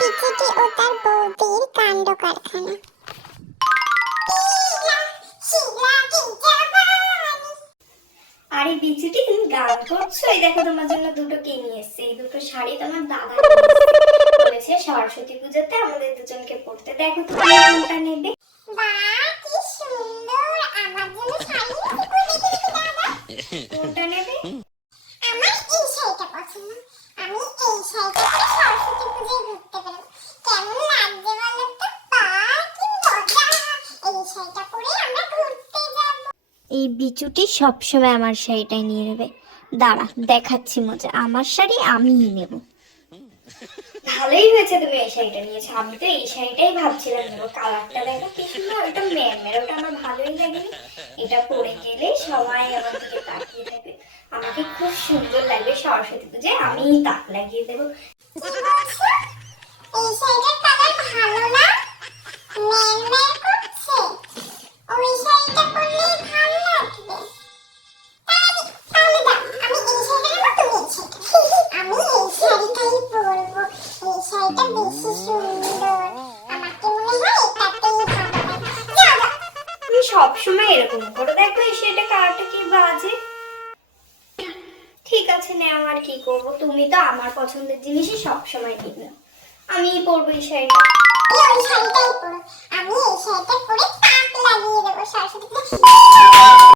পিচিটি ও তার বউটির কাণ্ড কারখানা। আরে বিচুটি, তুমি গান করছো? এই দেখো তোমার জন্য দুটো কে নিয়ে এসেছি। এই দুটো শাড়ি তোমার দাদা নিয়ে এসেছে। বলেছে সরস্বতী পূজাতে আমাদের দুজনকে পরতে। দেখো তুমি কোনটা নেবে। বাহ, কি সুন্দর! আমার জন্য শাড়ি এনেছে। কই দেখি দাদা। কোনটা নেবে? আমার এই শাড়িটা পছন্দ। আমি এই শাড়িটা পরে সরস্বতী পূজায় ঘুরতে বেরোবো। কেমন লাগছে বলো তো? বাহ, কি মজা! এই শাড়িটা পরে আমরা ঘুরতে যাব। এই বিচুটি সবসময় আমার শাড়িটাই নিয়ে নেবে। দাঁড়া, দেখাচ্ছি মজা। আমার শাড়ি আমিই নেব। ভালোই হয়েছে তুমি এই শাড়িটা নিয়েছো। আমি তো এই শাড়িটাই ভাবছিলাম নেবো। কালারটা দেখো কি সুন্দর। ওটা ম্যামের, ওটা আমার ভালোই লাগেনি। এটা পরে গেলে সবাই আমার দিকে তাকিয়ে থাকবে। আমাকে খুব সুন্দর লাগবে সরস্বতী পূজায়। আমিই তাক লাগিয়ে দেবো। কি বলছো? এই শাড়িটার কালার ভালো না? মেরমের করছে। ওই শাড়িটা পরলে ভালো লাগবে। তাহলে দাও, আমি এই শাড়িটা নেবো, তুমি এই শাড়িটা। আমি এই শাড়িটাই পরবো। এই শাড়িটা বেশি সুন্দর। আমাকে মনে হয় এটাতেই ভালো লাগে। যাও যাও। তুমি সবসময় এরকম করো। দেখো এই শাড়িটা কালারটা কি বাজে। ঠিক আছে, নাও, আর কি করব। তুমি তো আমার পছন্দের জিনিসই সবসময় নিবে। আমিই পরবো এই শাড়িটা। এই ওই শাড়িটাই পরো। আমি এই শাড়িটা পরে তাক লাগিয়ে দেবো সরস্বতী পূজায়।